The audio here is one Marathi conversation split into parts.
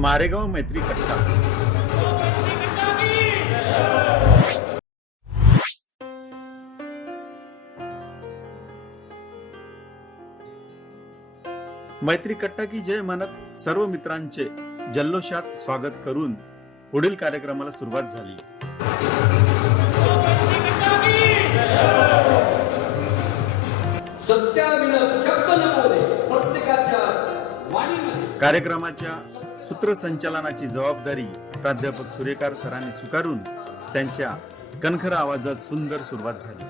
मारेगाव मैत्री कट्टा. मैत्री कट्टा की जय म्हणत सर्व मित्रांचे जल्लोषात स्वागत करून पुढील कार्यक्रमाला सुरुवात झाली. कार्यक्रमाच्या सूत्रसंचालनाची जबाबदारी प्राध्यापक सूर्यकार सरांनी स्वीकारून त्यांच्या कणखर आवाजात सुंदर सुरुवात झाली.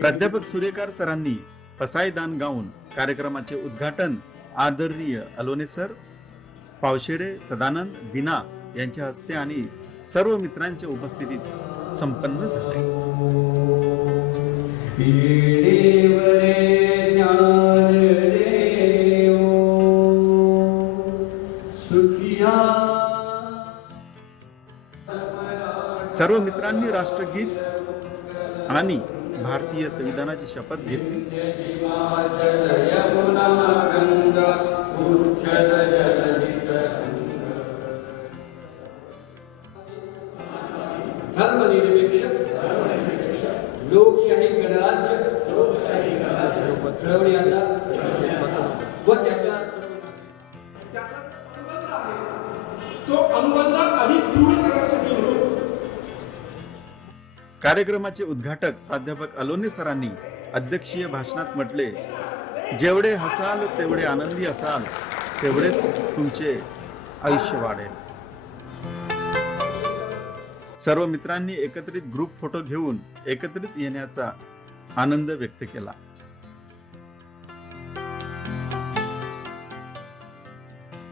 प्राध्यापक सूर्यकार सरांनी पसायदान गाऊन कार्यक्रमाचे उद्घाटन आदरणीय अलोने सर, पावशेरे, सदानंद, बिना यांच्या हस्ते आणि सर्व मित्रांच्या उपस्थितीत संपन्न झाले. सर्व मित्रांनी राष्ट्रगीत आणि भारतीय संविधानाची शपथ घेतली. धर्मनिरपेक्ष लोकशाही गणराज्य घडवण्याचा व त्याचा तो अनुबंध अधिक दृढ करण्यासाठी होतो. कार्यक्रमाचे उद्घाटक प्राध्यापक अलोने सरांनी अध्यक्षीय भाषणात म्हटले, जेवढे हसाल तेवढे आनंदी असाल, तेवढेच तुमचे आयुष्य वाढेल. सर्व मित्रांनी एकत्रित ग्रुप फोटो घेऊन एकत्रित येण्याचा आनंद व्यक्त केला.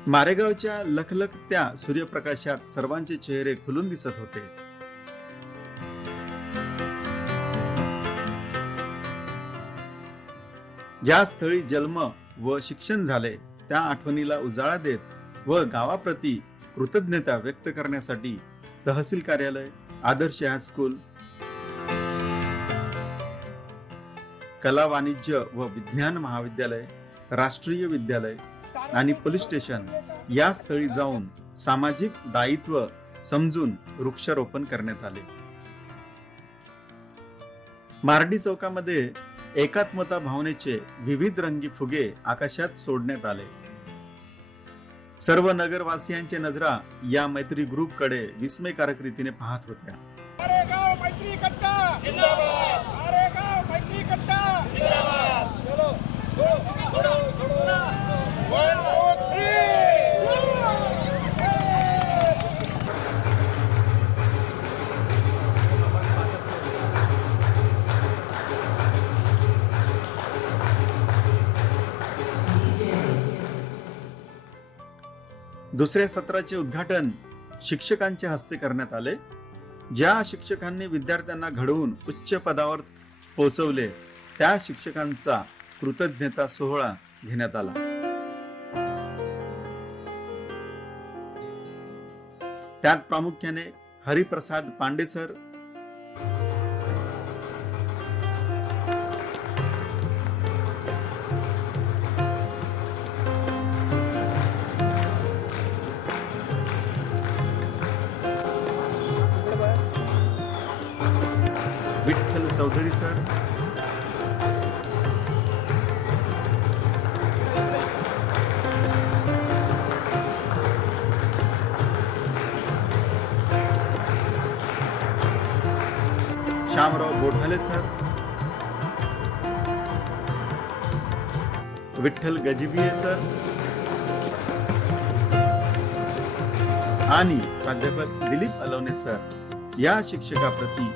मारेगावच्या लखलखत्या सूर्यप्रकाशात सर्वांचे चेहरे खुलून दिसत होते. ज्या स्थळी जन्म व शिक्षण झाले त्या आठवणीला उजाळा देत व गावाप्रती कृतज्ञता व्यक्त करण्यासाठी तहसील कार्यालय, आदर्श हायस्कूल, कला वाणिज्य व विज्ञान महाविद्यालय, राष्ट्रीय विद्यालय आणि पोलीस स्टेशन या स्थळी जाऊन सामाजिक दायित्व समजून वृक्षारोपण करण्यात आले. मार्डी चौकामध्ये एकात्मता भावनेचे विविध रंगी फुगे आकाशात सोडण्यात आले. सर्व नगरवासियांच्या नजरा या मैत्री ग्रुप कडे विस्मयकारक रीतीने पाहत होत्या. मारेगाव मैत्री कट्टा जिंदाबाद. मारेगाव मैत्री कट्टा जिंदाबाद. चलो छोड़ो छोड़ो 1 2 3. दुसऱ्या सत्राचे उद्घाटन शिक्षकांच्या हस्ते करण्यात आले. ज्या शिक्षकांनी विद्यार्थ्यांना घडवून उच्च पदावर पोहोचवले त्या शिक्षकांचा कृतज्ञता सोहळा घेण्यात आला. त्यात प्रामुख्याने Hariprasad Pandey sir, Vitthal Chaudhari sir, Shyamrao Bodhale sir, Vitthal Gajibiye sir आणि प्राध्यापक दिलीप अलोने सर या शिक्षकाप्रती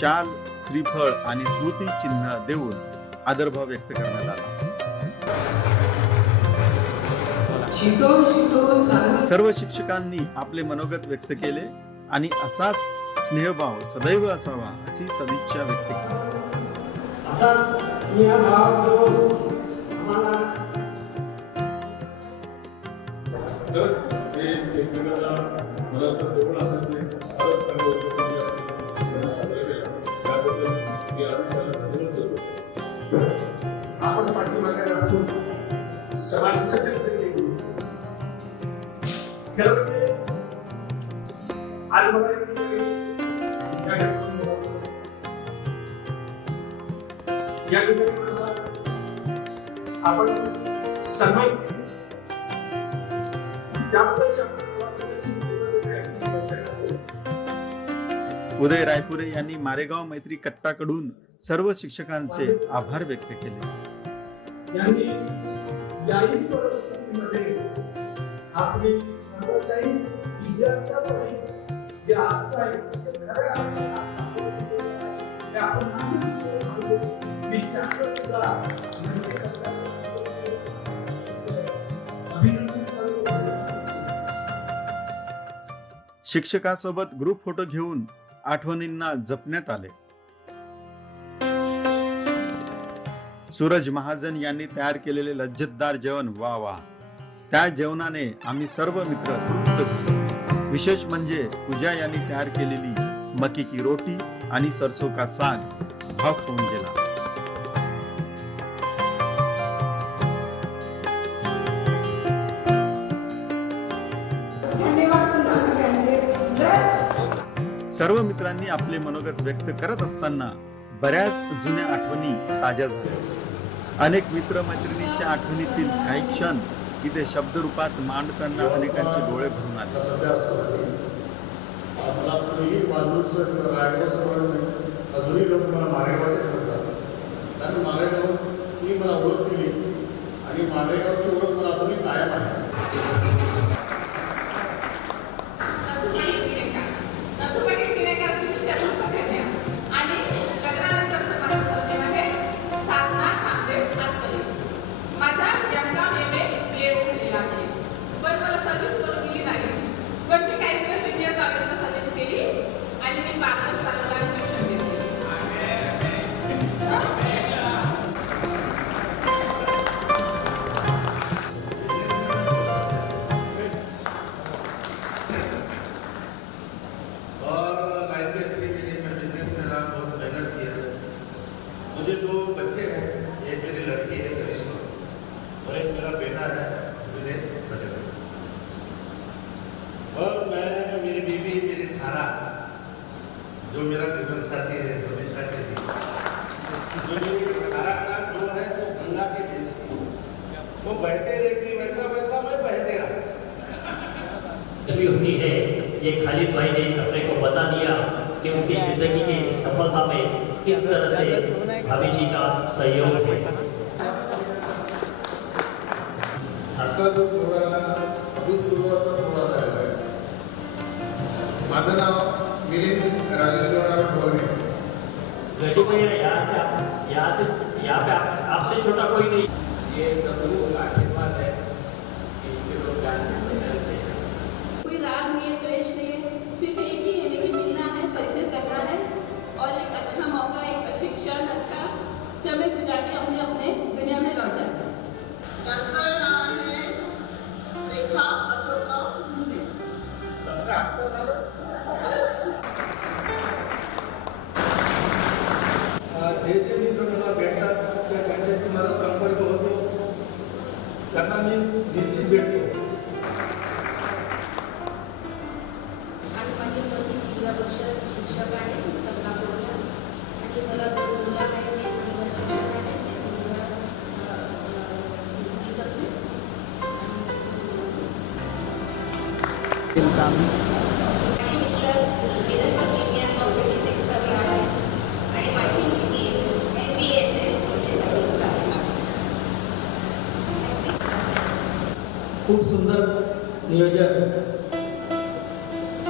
शाल, श्रीफळ आणि स्मृती चिन्ह देऊन आदरभाव व्यक्त करण्यात आला. सर्व शिक्षकांनी आपले मनोगत व्यक्त केले आणि असाच स्नेहभाव सदैव असावा अशी सदिच्छा व्यक्त केली. आपण समाजात व्यक्त केली. खरं म्हणजे आज मला या ठिकाणी मला आपण सन्मान त्याबद्दलच्या आपण समाजाची उदय रायपुरे यांनी मारेगाव मैत्री कट्टाकडून सर्व शिक्षकांचे आभार व्यक्त केले. यांनी याही परिस्थितीमध्ये आपली सर्व काही विद्यार्थ्यांपर्यंत जे आस्था आहे ते खऱ्या अर्थाने हे आपण मी त्यांचं सुद्धा अभिनंदन करतो. शिक्षकांसोबत ग्रुप फोटो घेऊन आठवणींना जपण्यात आले. सूरज महाजन यांनी तयार केलेले लज्जतदार जेवण वा वा, त्या जेवणाने आम्ही सर्व मित्र तृप्त झालो. विशेष म्हणजे पूजा यांनी तयार केलेली मकी की रोटी आणि सरसों का साग भाव खाऊन गेला. सर्व मित्रांनी आपले मनोगत व्यक्त करत असताना बऱ्याच जुन्या आठवणी ताज्या झाल्या. अनेक मित्र मैत्रिणींच्या आठवणीतील काही क्षण इथे शब्दरूपात मांडताना अनेकांचे डोळे भरून आले. मला पूर्वी मालूरचं रायगावचं अजूनही लोक मला मारेगावचेच म्हणतात. कारण मारेगाव मी मला ओळख केली आणि मारेगावची ओळख मला अजूनही कायम आहे. मुझे दो बच्चे हैं, एक मेरी लड़की है करिश्मा और एक मेरा बेटा है विनय पटेल. और मैं मेरी बीवी मेरी थारा जो मेरा जीवन साथी है हमेशा के लिए, जो मेरी थारा का जो है वो गंगा के जैसी वो बहते रहती वैसा वैसा मैं बहते रहा. भी होती है ये खालिद भाई ने अपने को बता दिया कि उनकी जिंदगी की सफलता में किस तरह से भाभी जी का सहयोग है. आजचा जो सोहळा अभूतपूर्व असा सोहळा झालेला आहे. माझं नाव मिलिंद राजेश्वरराव ढोरणे. गड्डी भैया यहाँ पे आपसे छोटा कोई नहीं. ये सदगुरु का आशीर्वाद है कि ये लोग जानते हैं. कोई राग नहीं है, द्वेष नहीं है, सिर्फ एक ही है, लेकिन मिलना है, परिचय करना है और एक अच्छा मौका, एक अच्छी क्षण, अच्छा समय गुजार के अपने अपने दुनिया में लौट जाते हैं. त्यांचं नाव आहे रेखा अशोकराव मुंडे. जे जे मित्र मला भेटतात त्या त्यांच्याशी माझा संपर्क होतो. त्यांना मी निश्चित भेटतो. आणि माझी पती जिल्हा परिषद शिक्षक आहे संगमपूरला आणि मला दोन मुलं आहेत. एक मुलगा शिक्षक आहे, एक मुलगा बिझनेस करतो. माझे मिस्टर बिझनेस प्रीमियम कॉर्पोरेट सेक्टरला आहे आणि माझी मुलगी MBSS म्हणजे सर्व्हिस करायला. खूप सुंदर नियोजन.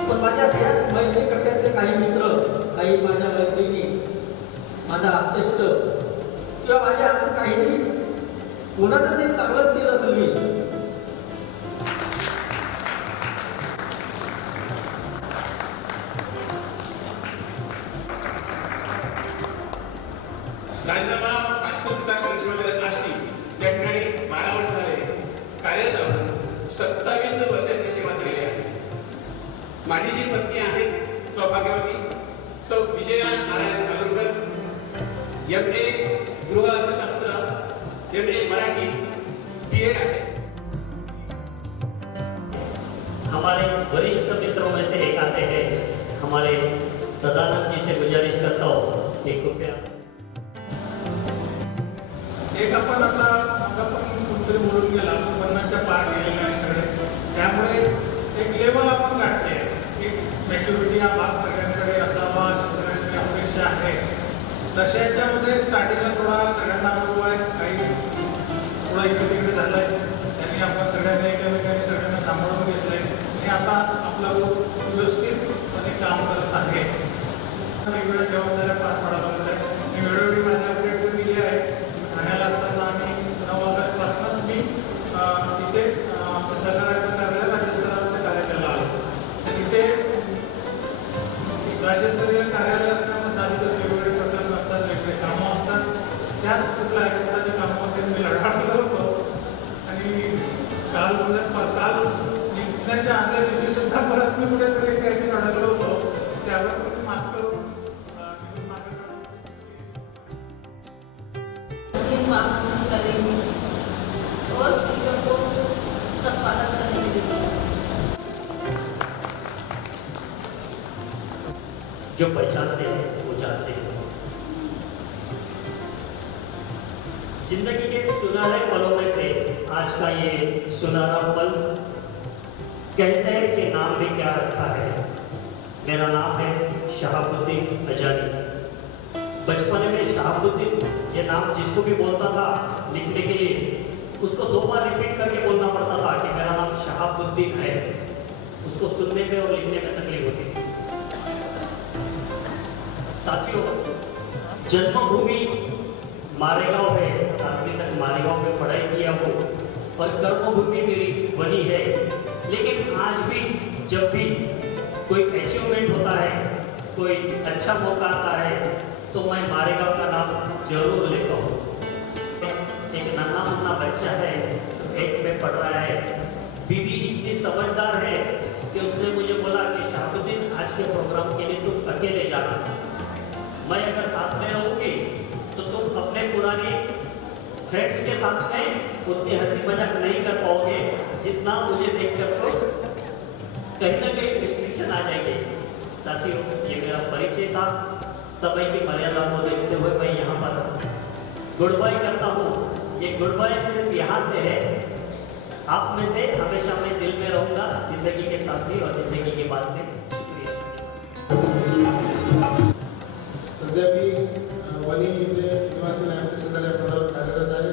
पण माझ्या याच मैत्री कट्ट्यातले काही मित्र, काही माझ्या मैत्रिणी, माझा आत्तेष्ट किंवा माझ्या हातून काहीतरी कोणाचं तरी चांगलंच केलं असेल मी. राजीनामा पाचपुता परिषदेमध्ये आष्टी त्या ठिकाणी 12 वर्ष झाले कार्यरत आहोत. 27 वर्षाची सेवा केली आहे. माझी जी पत्नी आहे सौभाग्यवती सौ विजया नारायण सालुरकर, MA गृह अर्थशास्त्र, MA मराठी, ये आहे. हमारे वरिष्ठ मित्रों में से एक आते हैं, हमारे सदानंद जी से गुजारिश करता हूँ एक कृपया. एक आपण आता आपण कुठेतरी बोलून गेला 50च्या पार गेलेला आहे सगळे. त्यामुळे एक लेवल आपण गाठते. एक मॅच्युरिटी हा भाग सगळ्यांकडे असावा अशी सगळ्यांची अपेक्षा आहे. तशा याच्यामध्ये स्टार्टिंगला थोडा सगळ्यांना अनुभव आहे, काही थोडा इकडे तिकडे झालं आहे. त्यांनी आपण सगळ्यांनी एकमेकांनी सगळ्यांना सांभाळून घेतलं आहे आणि आता आपला व्यवस्थितपणे काम करत आहे. वेगवेगळ्या जबाबदाऱ्या पार पाडायला लागत आहे. मी वेळोवेळी माझ्या अपडेट पण दिली आहे. ठाण्याला असताना आम्ही 9 ऑगस्टपासूनच मी तिथे आमच्या सहकार्याचं कार्यालय राज्यस्तरावरच्या कार्यालयाला आलो. तर तिथे राज्यस्तरीय कार्यालय असताना साधित वेगवेगळे प्रकरण असतात, वेगवेगळे कामं असतात. त्यात कुठल्या हायकोर्टाच्या कामामध्ये मी लढाडलो होतो आणि काल निघण्याच्या आदल्या दिवशी सुद्धा परत मी कुठेतरी काहीतरी अडकलो होतो. त्यावर मी मात करून आमंत्रित करेंगे और टीचर को उसका स्वागत करने के लिए. जो पहचानते हैं वो जानते हैं. जिंदगी के सुनहरे पलों में से आज का ये सुनहरा पल, कहते हैं कि नाम भी क्या रखा है. मेरा नाम है शहाबुद्दीन अजानी. बचपन में शहाबुद्दीन ये नाम जिसको भी बोलता था लिखने के लिए उसको 2 बार रिपीट करके बोलना पड़ता था कि मेरा नाम शहाबुद्दीन है. उसको सुनने में और लिखने में तकलीफ होती थी. साथियों, जन्मभूमि मारेगांव है. 7वीं तक मारेगांव में पढ़ाई किया हो और कर्मभूमि मेरी बनी है. लेकिन आज भी जब भी कोई अचीवमेंट होता है, कोई अच्छा मौका आता है, तो मैं मारेगांव का नाम जरूर लेता हूँ. एक नन्हा मुन्ना बच्चा है जो 8th में पढ़ रहा है. बीवी इतनी समझदार है कि उसने मुझे बोला कि शहाबुद्दीन आज के प्रोग्राम के लिए तुम अकेले जाना. मैं अगर साथ में रहूंगी तो तुम अपने पुराने फ्रेंड्स के साथ में उतनी हंसी मजाक नहीं कर पाओगे जितना मुझे देखकर तो कहीं ना कहीं रिस्ट्रिक्शन आ जाएंगे. साथियों, ये मेरा परिचय था. समय की मर्यादा को देखते हुए मैं यहाँ पर गुड बाय करता हूँ. ये गुड बाय सिर्फ यहाँ से है. आप में से हमेशा मैं दिल में रहूँगा, जिंदगी के साथ भी और जिंदगी के बाद में. सध्या मी वणी इथे निवासी नायब तहसीलदार या पदावर कार्यरत आहे.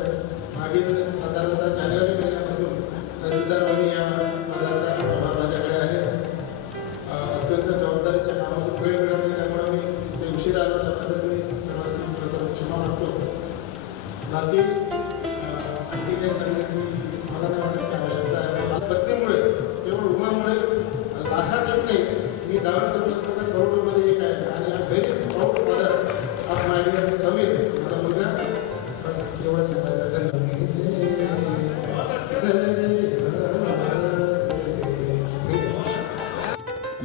मागील साधारणतः जानेवारी महिन्यापासून तहसीलदार वणी या पदाचा प्रभाव माझ्याकडे आहे. अत्यंत जबाबदारीच्या कामातून वेळ मिळत नाही, त्यामुळे मी उशिरा आलो. त्याबद्दल मी सर्वांची प्रथम क्षमा मागतो. बाकी आणखी काही सांगण्याची मला नाही वाटत की आवश्यकता आहे. मला पत्नीमुळे केवळ उमामुळे लाखात येत नाही, मी 10-20 करोडमध्ये एक आहे आणि हा very proud father of my dear Sameer, माझा मुलगा. बस एवढं सांगायचं.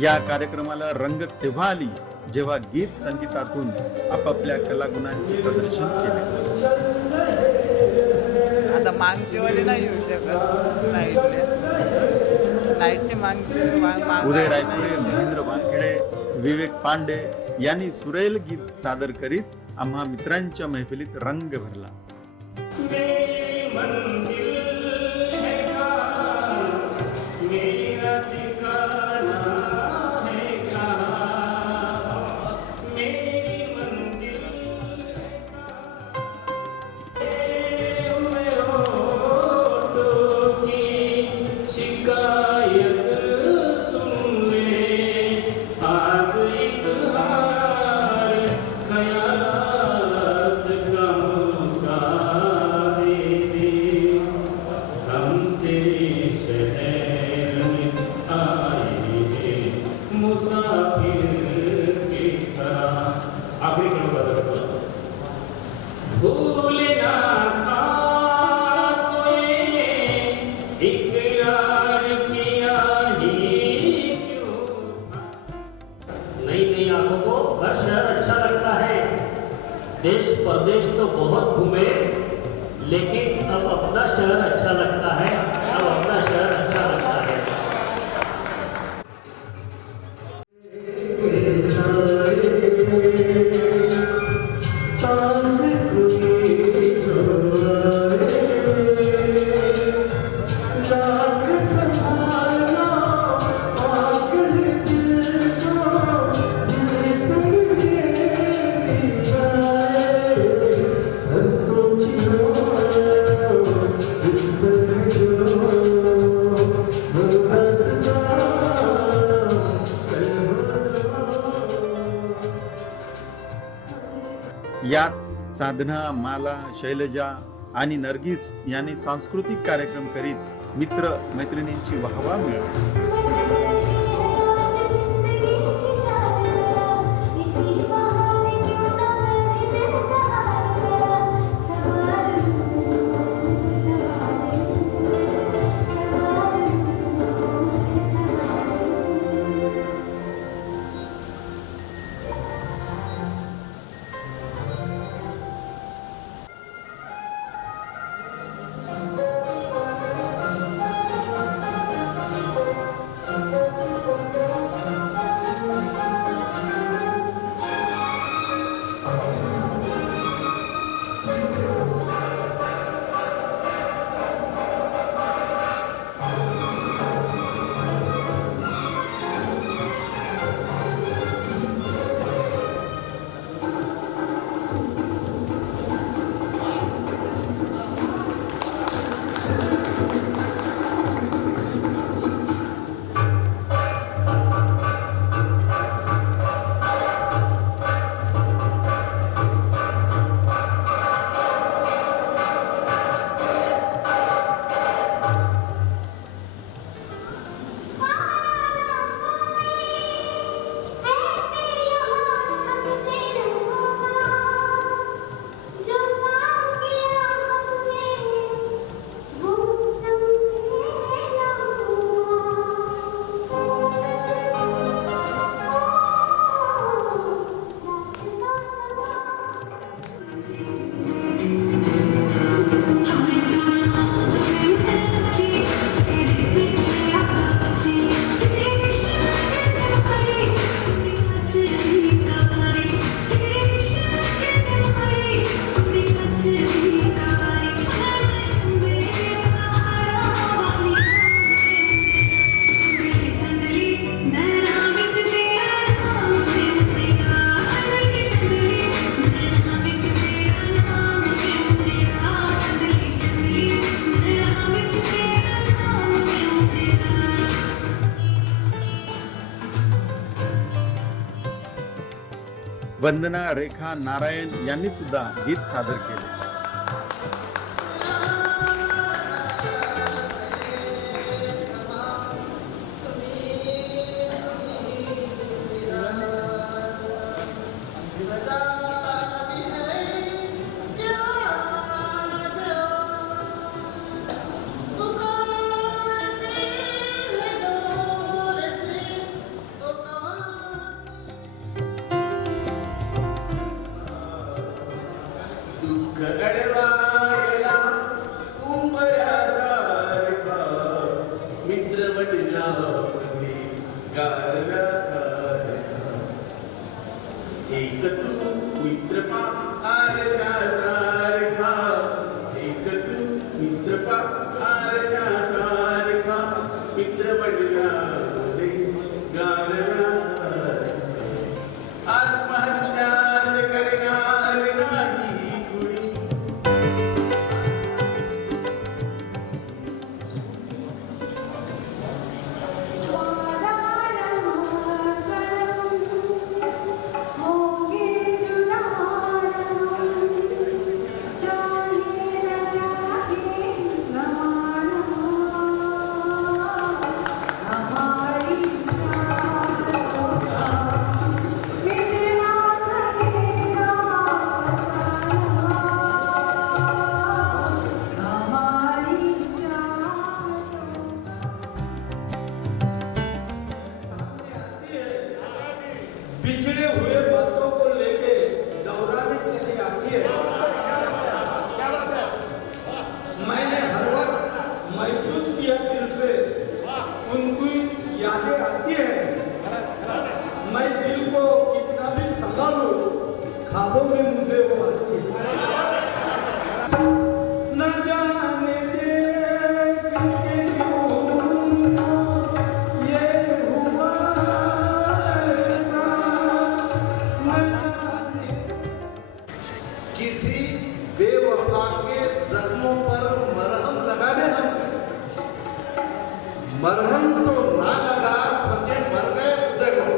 या कार्यक्रमाला रंगत तेव्हा आली जेव्हा गीत संगीतातून आपापल्या कलागुणांचे प्रदर्शन केले. आता मागची वाली नाही येऊ शकत. नाईटची माग उदय रायपुरे, महेंद्र वानखेडे, विवेक पांडे यांनी सुरेल गीत सादर करीत आम्हा मित्रांच्या मैफिलीत रंग भरला. देश परदेश तो बहुत घूमे, लेकिन अब अपना शहर अच्छा लगता है, अब अपना शहर अच्छा लगता है। यात साधना, माला, शैलजा आणि नर्गिस यांनी सांस्कृतिक कार्यक्रम करीत मित्र मैत्रिणींची वाहवा मिळवली. वंदना, रेखा, नारायण यांनी सुद्धा गीत सादर केले. में मुझे वो आती है न जाने किसके ये हुआ ऐसा न जाने किसी बेवफा के जख्मों पर मरहम लगाने हम गए। मरहम तो ना लगा, समझे मर गए देखो।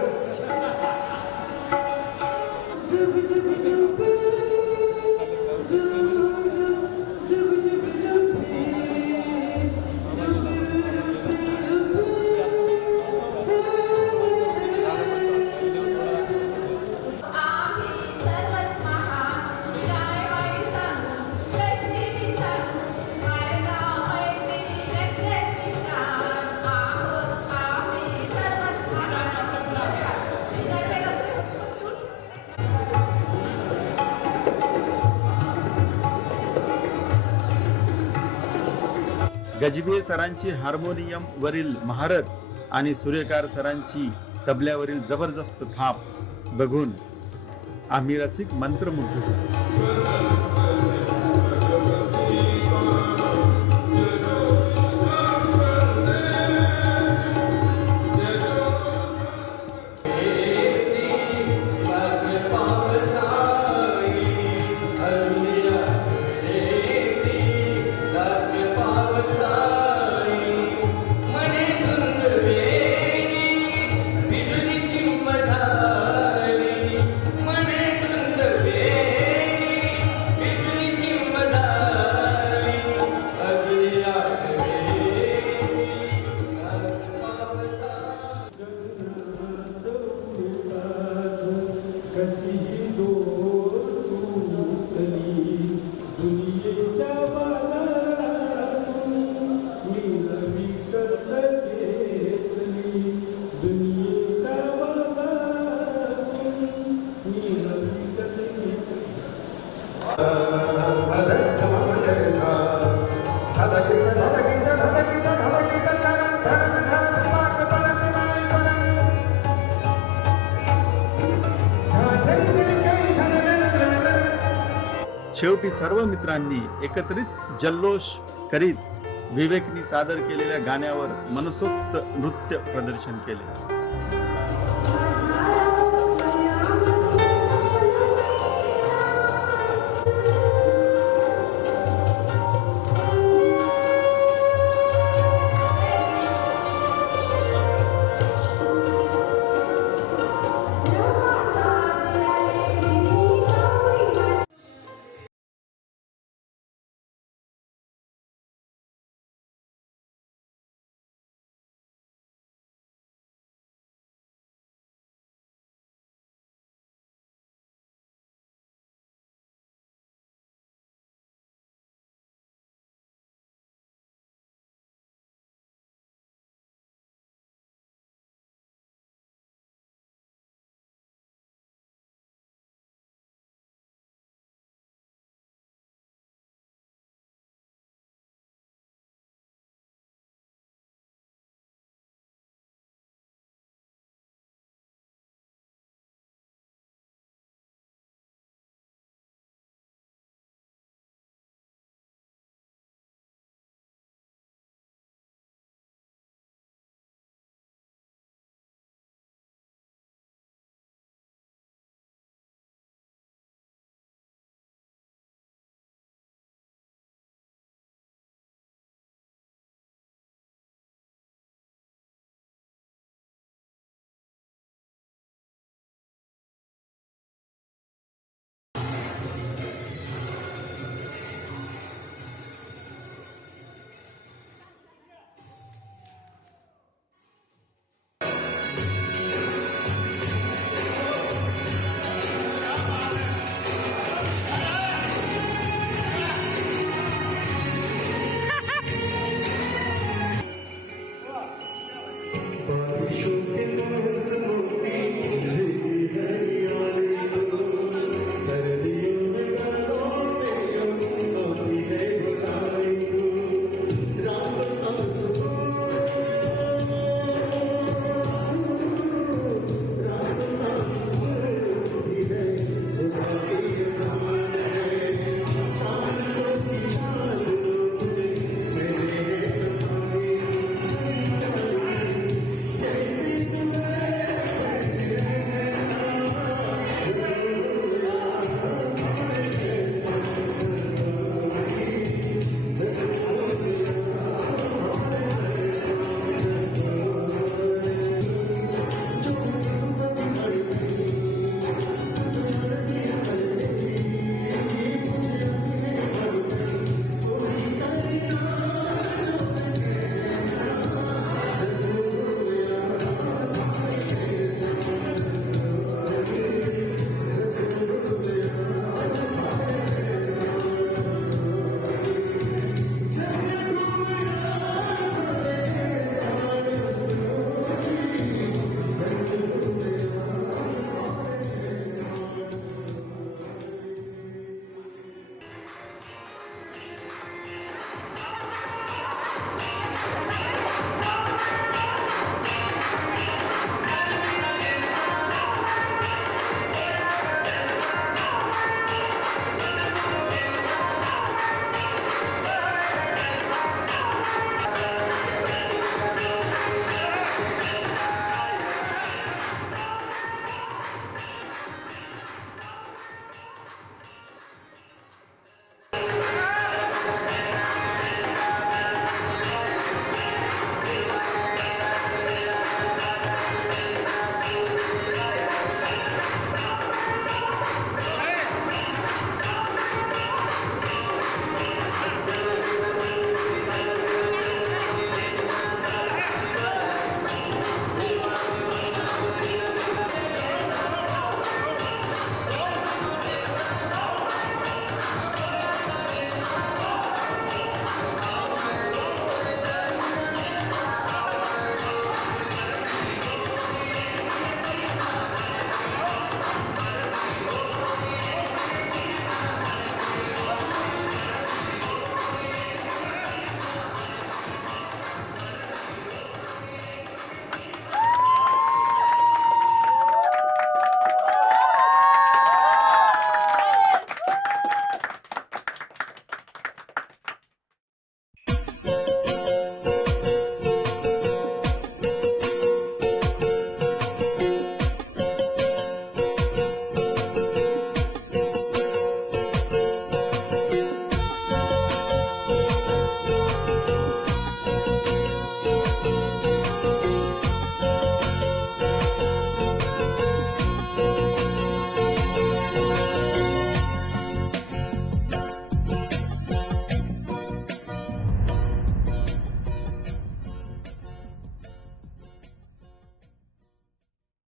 आम्ही सर्वच महान जायवाई सांगू प्रश्नी सांगू मायगाव मैत्री रत्नाची शान आम्ही सर्वच गजबे सरांची हार्मोनियम वरील महारत आणि सूर्यकार सरांची तबल्यावरील जबरदस्त थाप बघून आम्ही रसिक मंत्रमुग्ध झालो. कशी दोर तुटली दुनियेच्या वादातून मी विकत घेतली दुनियेच्या वादातून मी विकत घेतली शेवटी सर्व मित्रांनी एकत्रित जल्लोष करीत विवेकनी सादर केलेल्या गाण्यावर मनसोक्त नृत्य प्रदर्शन केले.